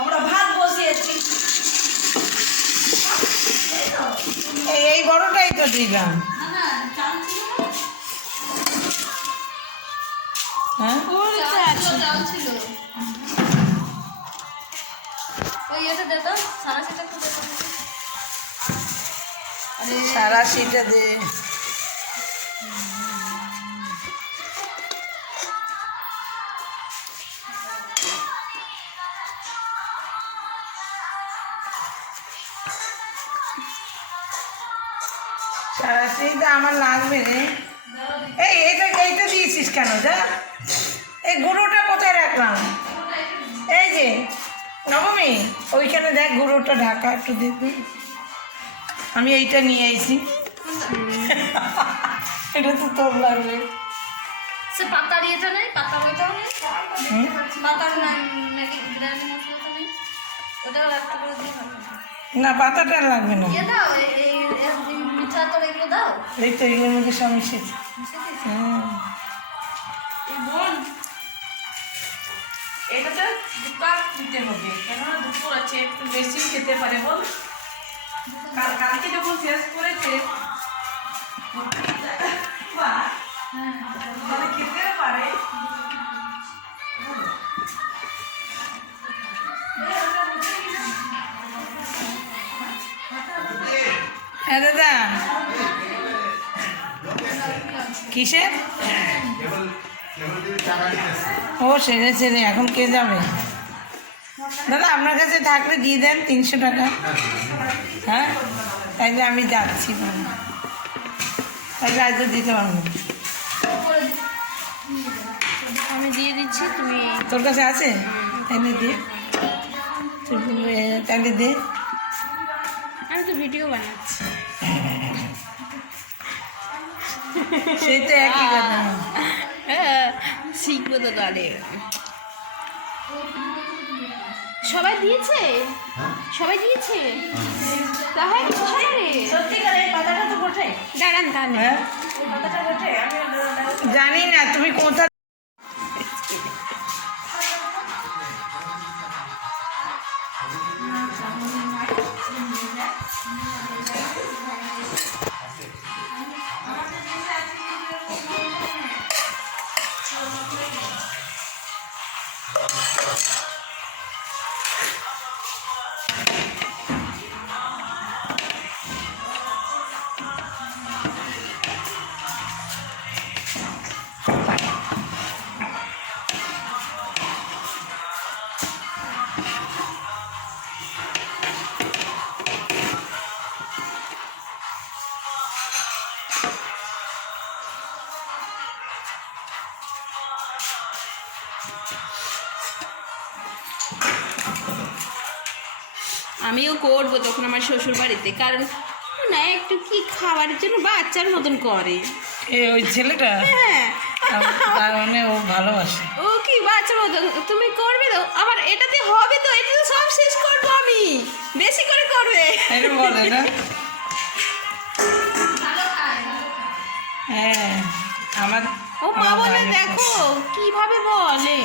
আমরা ভাত বসিয়েছি। এই বড়টাই তো দিলাম। হ্যাঁ চাল ছিল। ওই এটা দে তো, সারা সেটা একটু দে তো। সারা সেটা দে। সারা সেইটা আমার লাগবে রে। এইটা দিয়েছিস কেন? যা, এই গুঁড়োটা কোথায় রাখলাম? এই যে নবমী, ওইখানে দেখ গুঁড়োটা ঢাকা একটু দেখবি। আমি এইটা নিয়ে আইছি। এটা তো তোর লাগবে। সে পাতার ইয়েটা নেই, পাতার ওইটাও নেই, পাতার নাকি বিরিয়ানি মশলাটা নেই, ওটাও একটা করে দিয়ে ভালো। না, পাতাটা লাগবে না। ইয়ে দাও, এই মিঠা তোর এগুলো দাও। এই তো এগুলোর মধ্যে সব মিশেছে। হ্যাঁ, এই বোন, এটাতে 2 কাপ দিতে হবে, কেননা দুপুর আছে, একটু বেশি খেতে পারে বল। কালকে যখন শেষ করেছে তাহলে খেতেও পারে। হ্যাঁ দাদা, কিসের? ও সেরেছে রে, এখন কে যাবে? দাদা আপনার কাছে থাকলে দিয়ে দেন 300 টাকা। হ্যাঁ, তাইলে আমি যাচ্ছি। তাইলে আজ দিতে পারবো। আমি দিয়ে দিচ্ছি, তুমি তোর কাছে আছে? তাইলে দে, তাইলে দে। আমি তো ভিডিও বানাচ্ছি। সেই তো একই কথা। শিখবো তো তাহলে। সবাই দিয়েছে, সবাই দিয়েছে, তাহলে সবাই সত্যিকার এই পাতাটা তো বটে। দাঁড়ান তাহলে। হ্যাঁ, এই পাতাটা বটে, আমি জানি না তুমি কোথা। আমিও করবো তখন আমার শ্বশুর বাড়িতে, কারণ না একটু কি খাবারের জন্য বাচ্চার মতন করে। ওই ছেলেটা, হ্যাঁ, তার মানে ও ভালোবাসে। ও কি বাচ্চার মতন তুমি করবে তো, আবার এটাতে হবে তো, এটা তো সব শেষ করবো আমি, বেশি করে করবে। এরকম বলে না? হ্যাঁ, আমার ও মা বলে দেখো কিভাবে বলে।